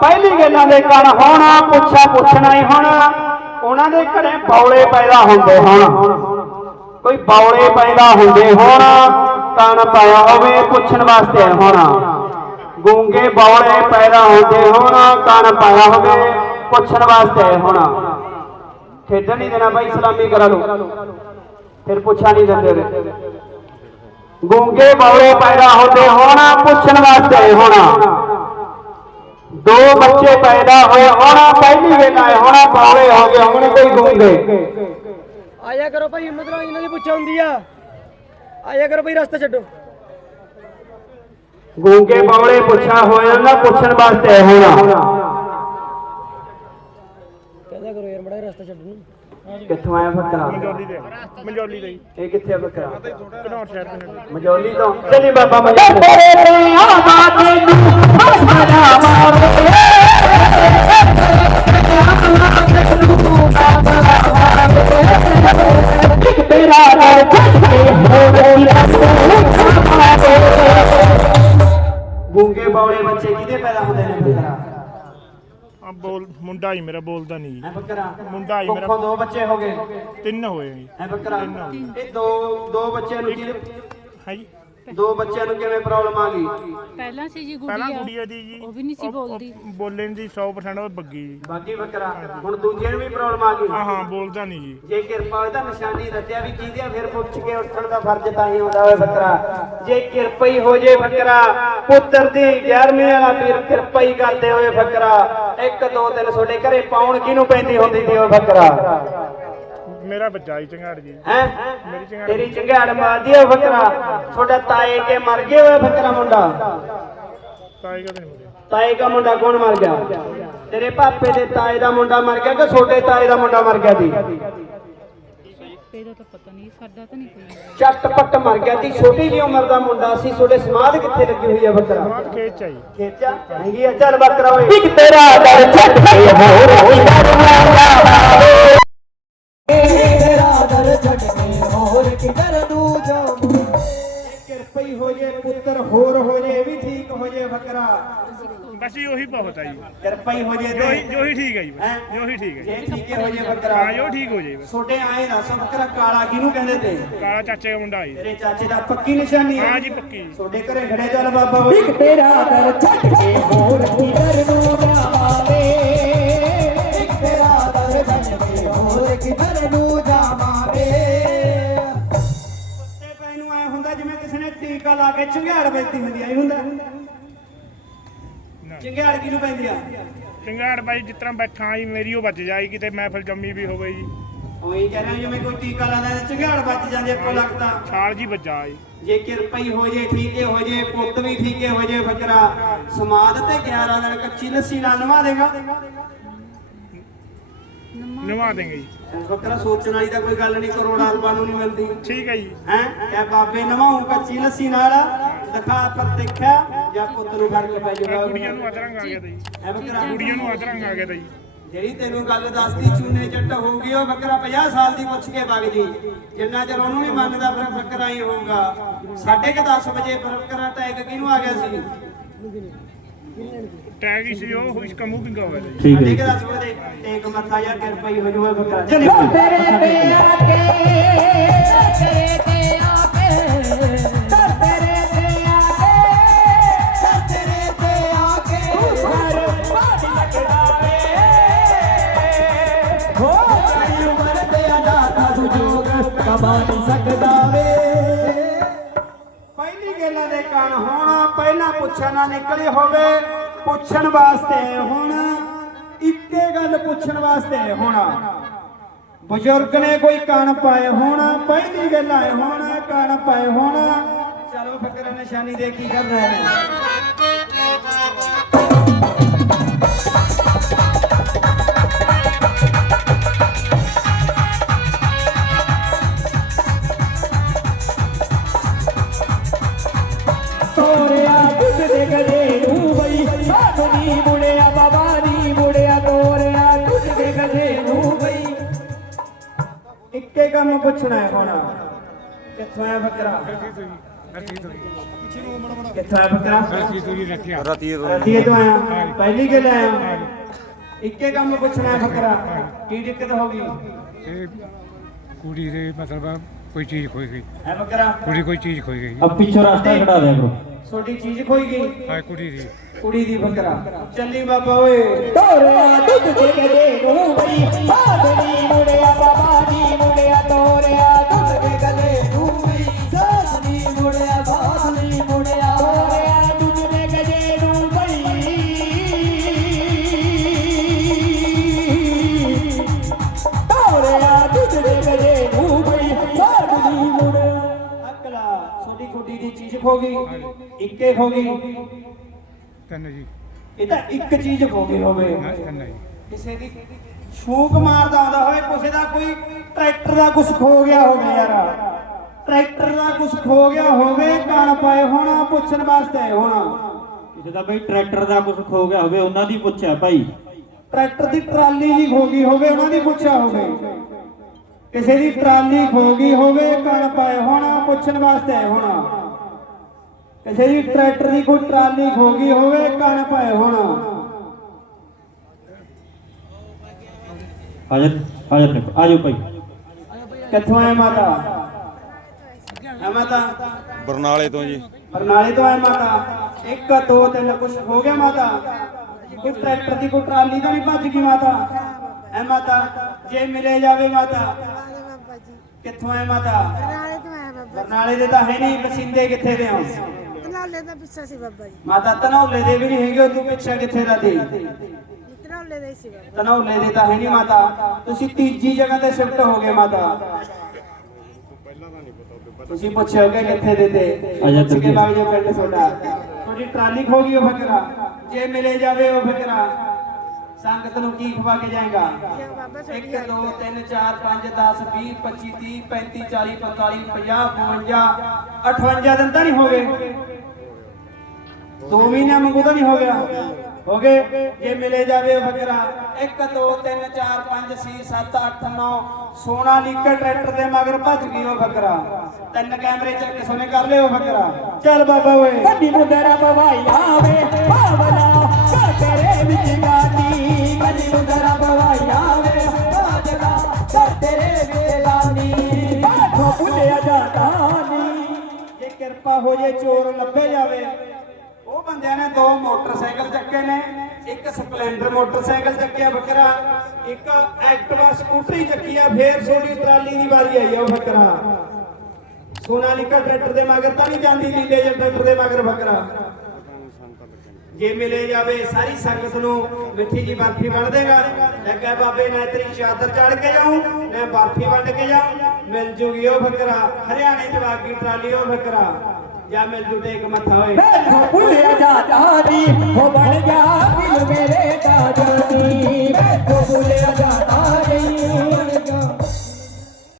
ਪਹਿਲੀ ਗੱਲਾਂ ਦੇ ਕੰਨ ਹੋਣਾ ਪੁੱਛਾ ਪੁੱਛਣਾ ਹੀ ਹੋਣਾ। ਉਹਨਾਂ ਦੇ ਘਰੇ ਬੌਲੇ ਪੈਦਾ ਹੁੰਦੇ ਹੋਣ। ਕੋਈ ਬੌਲੇ ਪੈਦਾ ਹੁੰਦੇ ਹੋਣ ਕੰਨ ਪਾਇਆ ਹੋਵੇ ਪੁੱਛਣ ਵਾਸਤੇ ਹੋਣਾ। ਗੂੰਗੇ ਬੌਲੇ ਪੈਦਾ ਹੁੰਦੇ ਹੋਣ ਕੰਨ ਪਾਇਆ ਹੋਵੇ ਪੁੱਛਣ ਵਾਸਤੇ ਹੋਣਾ। ਖੇਡਣ ਨਹੀਂ ਦੇਣਾ ਭਾਈ ਸਲਾਮੀ ਕਰਾ ਲਓ। ਫਿਰ ਪੁੱਛਾ ਨਹੀਂ ਦਿੰਦੇ ਗੂੰਗੇ ਬੌਲੇ ਪੈਦਾ ਹੁੰਦੇ ਹੋਣਾ, ਪੁੱਛਣ ਵਾਸਤੇ ਆਏ ਹੋਣਾ। ਦੋ ਬੱਚੇ ਪੈਦਾ ਹੋਏ ਹੋਣਾ ਪਹਿਲੀ ਵੇਲਾ ਆਏ ਹੋਣਾ ਬੌਲੇ ਹੋ ਗਏ ਹੋਣ ਕੋਈ ਗੂੰਗੇ। ਆਇਆ ਕਰੋ ਭਾਈ ਹਿੰਮਤ ਨਾਲ ਇਹਨਾਂ ਦੀ ਪੁੱਛ ਹੁੰਦੀ ਆ। ਆਇਆ ਕਰੋ ਭਾਈ ਰਸਤਾ ਛੱਡੋ। ਗੂੰਗੇ ਬੌਲੇ ਪੁੱਛਾ ਹੋਇਆ ਨਾ ਪੁੱਛਣ ਵਾਸਤੇ ਹੋਣਾ। ਕਹਦਾ ਕਰੋ ਯਾਰ ਮੜਾ ਰਸਤਾ ਛੱਡੋ। ਨੂੰ ਕਿੱਥੋਂ ਆਇਆ ਬੱਕਰਾ ਮੰਜੋਲੀ ਦੇ ਮੰਜੋਲੀ ਦੇ ਇਹ ਕਿੱਥੇ ਆ ਬੱਕਰਾ ਘਨੌਰ ਸ਼ਹਿਰ ਦੇ। ਮਜੌਲੀ ਤੋਂ। ਚੱਲੀ ਬਾਬਾ ਮਜੌਲੀ। ਗੂੰਗੇ ਬੌਲੇ ਬੱਚੇ ਕਿਹਦੇ ਪੈਦਾ ਹੁੰਦੇ ਨੇ ਬੱਕਰਾ ਆ ਬੋਲ ਮੁੰਡਾ ਹੀ ਮੇਰਾ ਬੋਲਦਾ ਨਹੀਂ। ਹੈ ਬੱਕਰਾ ਮੁੰਡਾ ਹੀ ਮੇਰਾ ਕੁੱਖੋਂ ਦੋ ਬੱਚੇ ਹੋ ਗਏ। ਤਿੰਨ ਹੋਏ ਜੀ। ਹੈ ਬੱਕਰਾ ਇਹ ਦੋ ਦੋ ਬੱਚਿਆਂ ਨੂੰ ਕਿਹਦੇ ਹੈ ਜੀ ਦੋ ਬੱਚਿਆਂ ਨੂੰ ਕਿਵੇਂ ਪ੍ਰੋਬਲਮ ਆ ਗਈ? ਪਹਿਲਾਂ ਸੀ ਜੀ ਪਹਿਲਾਂ ਗੁੜੀਆ ਗੁੜੀਆ ਦੀ ਜੀ ਉਹ ਵੀ ਨਹੀਂ ਸੀ ਬੋਲਦੀ। ਬੋਲਣ ਦੀ 100% ਉਹ ਬੱਗੀ ਜੀ। ਬਾਕੀ ਬੱਕਰਾ। ਹੁਣ ਦੂਜੇ ਨੂੰ ਵੀ ਪ੍ਰੋਬਲਮ ਆ ਗਈ। ਹਾਂ ਹਾਂ ਬੋਲਦਾ ਨਹੀਂ ਜੀ। ਜੇ ਕਿਰਪਾ ਤਾਂ ਨਿਸ਼ਾਨੀ ਦੱਸਿਆ ਵੀ ਕੀਦੀ ਆ ਫਿਰ ਪੁੱਛ ਕੇ ਉੱਠਣ ਦਾ ਫਰਜ਼ ਤਾਂ ਹੀ ਹੁੰਦਾ ਹੋਵੇ ਬੱਕਰਾ। ਜੇ ਕਿਰਪਾ ਹੀ ਹੋ ਜੇ ਬੱਕਰਾ ਪੁੱਤਰ ਦੀ 11ਵੀਂ ਵਾਲਾ ਵੀਰ ਕਿਰਪਾ ਹੀ ਕਰਦੇ ਹੋਏ ਬੱਕਰਾ। ਇੱਕ ਦੋ ਦਿਨ ਤੁਹਾਡੇ ਘਰੇ ਪਾਉਣ ਕਿਹਨੂੰ ਪੈਂਦੀ ਹੁੰਦੀ ਸੀ ਉਹ ਬੱਕਰਾ? ਮੇਰਾ ਬੱਚਾ ਹੀ ਚੰਗਾੜ ਜੀ। ਹੈ? ਮੇਰੀ ਚੰਗਾੜ ਤੇਰੀ ਚੰਗਾੜ ਮਾਰਦੀ ਆ ਬੱਕਰਾ। ਤੁਹਾਡਾ ਤਾਏ ਕੇ ਮਰ ਗਏ ਹੋਏ ਬੱਕਰਾ ਮੁੰਡਾ। ਤਾਏ ਕਦੇ ਨਹੀਂ ਮੁੰਡੇ ਤਾਏ ਦਾ ਮੁੰਡਾ ਕੌਣ ਮਰ ਗਿਆ? ਤੇਰੇ ਪਾਪੇ ਦੇ ਤਾਏ ਦਾ ਮੁੰਡਾ ਮਰ ਗਿਆ ਕਿ ਛੋਟੇ ਤਾਏ ਦਾ ਮੁੰਡਾ ਮਰ ਗਿਆ ਸੀ ਇਹਦਾ ਤਾਂ ਪਤਾ ਨਹੀਂ ਸਾਡਾ ਤਾਂ ਨਹੀਂ ਕੋਈ ਚੱਟਪੱਟ ਮਰ ਗਿਆ ਸੀ ਛੋਟੀ ਜਿਹੀ ਉਮਰ ਦਾ ਮੁੰਡਾ ਸੀ। ਤੁਹਾਡੇ ਸਮਾਧ ਕਿੱਥੇ ਲੱਗੀ ਹੋਈ ਆ ਬੱਕਰਾ? ਬਾਅਦ ਆਈ ਖੇਚਾ ਹੈਗੀ ਆ ਚੱਲ ਬੱਕਰਾ ਓਏ। ਇੱਕ ਤੇਰਾ ਦਰ ਛੱਡ ਕੇ ਹੋਰ ਹੋਈ ਤੇਰਾ ਪੁੱਤਰ ਹੋਰ ਹੋ ਜੇ ਵੀ ਠੀਕ ਹੋ ਜੇ ਬੱਕਰਾ। ਬਸ ਜੀ ਉਹੀ ਬਹੁਤ ਆ ਜੀ। ਕਿਰਪਾ ਹੀ ਹੋ ਜੇ ਜੋ ਹੀ ਤੇ। ਜੋ ਹੀ ਠੀਕ ਹੈ ਜੀ ਹੈਂ? ਬਸ। ਜੋ ਹੀ ਠੀਕ ਹੈ ਜੀ। ਜੇ ਠੀਕ ਹੋ ਜੇ ਬੱਕਰਾ। ਹਾਂ ਜੋ ਠੀਕ ਹੋ ਜਾਏ ਬਸ। ਛੋਟੇ ਆਏ ਦੱਸ ਬੱਕਰਾ ਕਾਲਾ ਕਿਹਨੂੰ ਕਹਿੰਦੇ ਤੇ? ਕਾਲਾ ਚਾਚੇ ਦਾ ਮੁੰਡਾ ਆਈ ਤੇਰੇ ਚਾਚੇ ਦਾ ਪੱਕੀ ਨਿਸ਼ਾਨੀ ਹੈ ਹਾਂ ਜੀ ਪੱਕੀ। ਜੀ। ਤੁਹਾਡੇ ਘਰੇ ਖੜੇ ਚੱਲ ਬਾਬਾ ਓਏ ਇੱਕ ਤੇਰਾ ਦਰ ਛੱਡ ਕੇ ਹੋਰ ਕਿਧਰ ਨੂੰ ਜਾਵਾਂ ਵੇ ਇੱਕ ਤੇਰਾ ਦਰ ਛੱਡ ਕੇ ਹੋਰ ਕਿਧਰ ਨੂੰ ਟੀਕਾ ਲਾ ਕੇ ਚੰਗਿਆੜ ਪੈਂਦੀ ਹੁੰਦੀ ਐ ਹੁੰਦਾ। ਨਾ। ਚੰਗਿਆੜ ਕਿਹਨੂੰ ਪੈਂਦੀ ਆ? ਚੰਗਾੜ ਬਾਈ ਜਿਸ ਤਰ੍ਹਾਂ ਬੈਠਾ ਆਈ ਮੇਰੀ ਉਹ ਬਚ ਜਾਈ ਕਿਤੇ ਮਹਿਫਲ ਜੰਮੀ ਵੀ ਹੋਵੇ ਜੀ। ਉਹੀ ਕਹਿ ਰਿਹਾ ਜਿਵੇਂ ਕੋਈ ਟੀਕਾ ਲਾਦਾ ਤੇ ਚੰਗਿਆੜ ਵੱਜ ਜਾਂਦੇ ਕੋ ਲੱਗਦਾ। ਛਾਲ ਜੀ ਵੱਜਾ ਜੇ ਕਿਰਪਾ ਹੀ ਹੋ ਜੇ ਠੀਕੇ ਹੋ ਜੇ ਪੁੱਤ ਵੀ ਠੀਕੇ ਹੋ ਜੇ ਬੱਕਰਾ ਸਮਾਦ ਤੇ 11 ਦਿਨ ਕੱਚੀ ਲੱਸੀ ਨਾਲ ਨਵਾ ਦੇਗਾ। ਨਿਵਾ ਦੇਂਗੇ ਜੀ। ਬੱਕਰਾ ਸੋਚਣ ਵਾਲੀ ਤਾਂ ਕੋਈ ਗੱਲ ਨਹੀਂ ਕਰੋੜਾਂ ਰੁਪਏ ਨੂੰ ਨਹੀਂ ਮਿਲਦੀ। ਠੀਕ ਹੈ ਜੀ। ਹੈ? ਕਹਿ ਬਾਬੇ ਨਵਾਉਂ ਕੱਚੀ ਲੱਸੀ ਨਾਲ ਦਿਖਾ ਪਰ ਦੇਖਿਆ ਜਾਂ ਪੁੱਤ ਨੂੰ ਫ਼ਰਕ ਪੈ ਜਾਊਗਾ? ਕੁੜੀਆਂ ਨੂੰ ਅਦਰੰਗ ਆ ਗਿਆ ਤਾ ਜੀ। ਹੈ ਬੱਕਰਾ ਕੁੜੀਆਂ ਨੂੰ ਅਦਰੰਗ ਆ ਗਿਆ ਤਾ ਜੀ। ਜਿਹੜੀ ਤੈਨੂੰ ਗੱਲ ਦੱਸਦੀ ਚੂਨੇ ਜੱਟ ਹੋਊਗੀ ਉਹ ਬੱਕਰਾ 50 ਸਾਲ ਦੀ ਪੁੱਛ ਕੇ ਵਗ ਜੀ। ਜਿੰਨਾ ਚਿਰ ਉਹਨੂੰ ਨਹੀਂ ਮੰਨਦਾ ਫਿਰ ਬੱਕਰਾ ਹੀ ਹੋਊਗਾ। ਸਾਢੇ ਕੁ 10 ਵਜੇ ਬੱਕਰਾ ਟੈਗ ਕਿਹਨੂੰ ਆ ਗਿਆ ਸੀ? ਟੈਗ ਹੀ ਸੀ ਉਹ ਹੋਈ ਕਮੂ ਪਿੰਗਾ ਹੋਇਆ ਜੀ। ਸਾਢੇ ਕੁ 10 ਵਜੇ ਟੈਗ ਮੱਥਾ ਜਾਂ ਕਿਰਪਾ ਹੀ ਹੋ ਜਾਊਗਾ ਬੱਕਰਾ ਚੱਲੀ ਤੇਰੇ ਆ ਕੇ ਤੇਰੇ ਪਹਿਲੀ ਦੇ ਕੰਨ ਹੋਣਾ ਪਹਿਲਾਂ ਪੁੱਛਣ ਨਾ ਨਿਕਲੇ ਹੋਵੇ, ਪੁੱਛਣ ਵਾਸਤੇ ਹੁਣ ਇੱਕੇ ਗੱਲ ਪੁੱਛਣ ਵਾਸਤੇ ਹੋਣਾ। ਬਜ਼ੁਰਗ ਨੇ ਕੋਈ ਕੰਨ ਪਾਏ ਹੋਣਾ, ਪਹਿਲੀ ਗੱਲ ਆਏ ਹੋਣ ਕੰਨ ਪਾਏ ਹੋਣਾ। ਚਲੋ ਫਕਰ ਨਿਸ਼ਾਨੀ ਦੇ ਕੀ ਕਰਨਾ ਹੈ ਪੁੱਛਣਾ ਹੈ ਹੋਣਾ। ਕਿੱਥੋਂ ਆਇਆ ਫਕਰਾ ਕਿੱਥੋਂ ਆਇਆ ਬੱਕਰਾ? ਰਤੀਏ ਤੋਂ ਰਤੀਏ ਤੋਂ ਆਇਆ। ਪਹਿਲੀ ਗੱਲ ਆਇਆ। ਇੱਕੇ ਕੰਮ ਪੁੱਛਣਾ ਹੈ ਬੱਕਰਾ। ਕੀ ਦਿੱਕਤ ਹੋ ਗਈ? ਕੁੜੀ ਦੇ ਮਤਲਬ ਕੋਈ ਚੀਜ਼ ਖੋਈ ਗਈ। ਕੁੜੀ ਕੋਈ ਚੀਜ਼ ਖੋਈ ਗਈ। ਆ ਪਿੱਛੋਂ ਰਾਸਤਾ ਕਢਾ ਦਿਆ ਕਰੋ। ਛੋਟੀ ਚੀਜ਼ ਖੋਈ ਗਈ। ਹਾਂ ਕੁੜੀ ਦੀ। ਕੁੜੀ ਦੀ ਬੱਕਰਾ। ਚੱਲੀ ਬਾਬਾ ਓਏ। ਤੋਰਿਆ ਦੁੱਧ ਦੇ ਦੇ ਨੂੰ ਬਈ। ਸਾਧਨੀ ਮੁੜਿਆ ਬਾਬਾ ਜੀ ਮੁੜਿਆ ਤੋਰਿਆ। ਖੋ ਗਈ ਇੱਕੇ ਖੋ ਗਈ ਤਿੰਨ ਜੀ। ਇਹ ਤਾਂ ਇੱਕ ਚੀਜ਼ ਖੋ ਗਈ ਹੋਵੇ। ਹਾਂ, ਤਿੰਨ ਜੀ। ਕਿਸੇ ਦੀ ਸ਼ੂਕ ਮਾਰਦਾ ਆਉਂਦਾ ਹੋਵੇ ਕਿਸੇ ਦਾ ਕੋਈ ਟਰੈਕਟਰ ਦਾ ਕੁਝ ਖੋ ਗਿਆ ਹੋਵੇ ਯਾਰ। ਟਰੈਕਟਰ ਦਾ ਕੁਝ ਖੋ ਗਿਆ ਹੋਵੇ ਕਣ ਪਏ ਹੋਣਾ ਪੁੱਛਣ ਵਾਸਤੇ ਹੋਣਾ। ਕਿਸੇ ਦਾ ਬਈ ਟਰੈਕਟਰ ਦਾ ਕੁਝ ਖੋ ਗਿਆ ਹੋਵੇ ਉਹਨਾਂ ਦੀ ਪੁੱਛਿਆ ਭਾਈ। ਟਰੈਕਟਰ ਦੀ ਟਰਾਲੀ ਜੀ ਖੋ ਗਈ ਹੋਵੇ ਉਹਨਾਂ ਦੀ ਪੁੱਛਿਆ ਹੋਵੇ। ਕਿਸੇ ਦੀ ਟਰਾਲੀ ਖੋ ਗਈ ਹੋਵੇ ਕਣ ਪਏ ਹੋਣਾ ਪੁੱਛਣ ਵਾਸਤੇ ਹੋਣਾ। ਕਿਸੇ ਦੀ ਟਰੈਕਟਰ ਦੀ ਕੋਈ ਟਰਾਲੀ ਖੋ ਗਈ ਹੋਵੇ ਕਣ ਪਏ ਹੋਣਾ। ਹਾਜ਼ਰ ਹਾਜ਼ਰ ਨੇ ਆ ਜਾਓ ਭਾਈ। ਕਿੱਥੋਂ ਆਏ ਮਾਤਾ? ਹੈ ਮਾਤਾ? ਬਰਨਾਲੇ ਤੋਂ ਜੀ। ਬਰਨਾਲੇ ਤੋਂ ਆਏ ਮਾਤਾ। ਇੱਕ ਦੋ ਤਿੰਨ ਕੁਛ ਹੋ ਗਿਆ ਮਾਤਾ? ਕੋਈ ਟਰੈਕਟਰ ਦੀ ਕੋਈ ਟਰਾਲੀ ਤਾਂ ਨਹੀਂ ਭੱਜ ਗਈ ਮਾਤਾ? ਐ ਮਾਤਾ? ਜੇ ਮਿਲੇ ਜਾਵੇ ਮਾਤਾ। ਜੀ ਕਿੱਥੋਂ ਆਏ ਮਾਤਾ? ਨਾਲੇ ਤੋਂ ਬਾਬਾ ਬਰਨਾਲੇ ਦੇ ਤਾਂ ਹੈ ਨਹੀਂ ਬਸਿੰਦੇ ਕਿੱਥੇ ਦੇ ਹੋ? ਜੀ ਨਾਲੇ ਦਾ ਪਿੱਛਾ ਸੀ ਬਾਬਾ ਜੀ। ਮਾਤਾ ਤਨੌਲੇ ਦੇ ਵੀ ਨਹੀਂ ਹੈਗੇ ਤੂੰ ਪਿੱਛੇ ਕਿੱਥੇ ਦਾ ਦੇ ਨਾਲੇ ਦਾ ਸੀ ਬਾਬਾ। ਤਨੌਲੇ ਦੇ ਤਾਂ ਹੈ ਨਹੀਂ ਮਾਤਾ। ਤੁਸੀਂ ਤੀਜੀ ਜਗ੍ਹਾ ਤੇ ਸ਼ਿਫਟ ਹੋ ਗਏ ਮਾਤਾ। ਤੁਸੀਂ ਪੁੱਛਿਓਗੇ ਕਿੱਥੇ ਦੇ ਤੇ। ਆ ਜਾ ਪੁੱਛ ਕੇ ਤੁਰਕੀ। ਲੱਗ ਜਾ ਪਿੰਡ ਤੁਹਾਡਾ। ਤੁਹਾਡੀ ਟਰਾਲੀ ਖੋ ਗਈ ਉਹ ਫਕਰਾ ਜੇ ਮਿਲੇ ਜਾਵੇ ਉਹ ਫਕਰਾ ਸੰਗਤ ਨੂੰ ਕੀ ਖਵਾ ਕੇ ਜਾਏਗਾ? ਜੀ ਬਾਬਾ 1 ਛੋਟੀ 2 3 4 5 10 20 25 30 35 40 45 50 52 58 ਦਿਨ ਤਾਂ ਨਹੀਂ ਹੋ ਗਏ। ਦੋ ਮਹੀਨਿਆਂ ਮੰਗੂ ਤਾਂ ਨਹੀਂ ਹੋ ਗਿਆ। ਹੋ ਗਏ। ਜੇ ਮਿਲੇ ਜਾਵੇ ਬੱਕਰਾ 1 2 3 4 5 6 7 8 9 ਸੋਨਾ ਲੀਕਰ ਟਰੈਕਟਰ ਦੇ ਮਗਰ ਭੱਜ ਗਈ ਉਹ ਬੱਕਰਾ ਤਿੰਨ ਕੈਮਰੇ ਚੱਕ ਸੋਨੇ ਕਰ ਲਿਓ ਬੱਕਰਾ ਚੱਲ ਬਾਬਾ ਓਏ। ਕੱਢੀ ਮੁੰਦਰਾ ਬਵਾਈਆ ਵੇ ਬਾਵਲਾ ਕਾ ਤੇਰੇ ਵਿੱਚ ਗਾਨੀ ਕੱਢੀ ਮੁੰਦਰਾ ਬਵਾਈਆ ਵੇ ਬਾਵਲਾ ਕਾ ਤੇਰੇ ਵਿੱਚ ਗਾਨੀ ਬਾਠੋ ਭੁੱਲਿਆ ਜਾਂਦਾ ਨੀ। ਜੇ ਕਿਰਪਾ ਹੋ ਜੇ ਚੋਰ ਲੱਭੇ ਜਾਵੇ। ਬੰਦਿਆਂ ਨੇ ਦੋ ਮੋਟਰਸਾਈਕਲ ਚੱਕੇ ਨੇ, ਇੱਕ ਸਪਲੈਂਡਰ ਮੋਟਰਸਾਈਕਲ ਚੱਕਿਆ ਬੱਕਰਾ, ਇੱਕ ਐਕਟਿਵਾ ਸਕੂਟਰੀ ਚੱਕੀ ਆ, ਫੇਰ ਛੋਟੀ ਟਰਾਲੀ ਦੀ ਵਾਰੀ ਆਈ ਆ ਉਹ ਬੱਕਰਾ। ਸੋਨਾਲੀਕਾ ਟਰੈਕਟਰ ਦੇ ਮਗਰ ਤਾਂ ਨਹੀਂ ਜਾਂਦੀ ਲੀਲੇ ਜੇ ਟਰੈਕਟਰ ਦੇ ਮਗਰ ਬੱਕਰਾ। ਜੇ ਮਿਲੇ ਜਾਵੇ, ਸਾਰੀ ਸੰਗਤ ਨੂੰ ਮਿੱਠੀ ਜੀ ਬਰਫੀ ਵੰਡ ਦੇਗਾ। ਲੈ ਕਹਿ ਬਾਬੇ ਨਾ ਤੇਰੀ ਚਾਦਰ ਚੜ ਕੇ ਜਾਉਂ ਮੈਂ ਬਰਫੀ ਵੰਡ ਕੇ ਜਾਉਂ ਮਿਲ ਜੂਗੀ ਉਹ ਬੱਕਰਾ। ਹਰਿਆਣੇ ਚ ਵਾਗੀ ਟਰਾਲੀ ਉਹ ਬੱਕਰਾ। ਜਾ ਮਿਲ ਜੁਟੇ ਇੱਕ ਮੱਥਾ ਓਏ। ਮੈਂ ਭੁੱਲਿਆ ਜਾਤਾ ਦੀ ਹੋ ਬਣ ਜਾ ਦਿਲ ਮੇਰੇ ਦਾ ਜਾਨੀ ਮੈਂ ਭੁੱਲਿਆ ਜਾਤਾ ਦੀ ਹੋ ਬਣ ਜਾ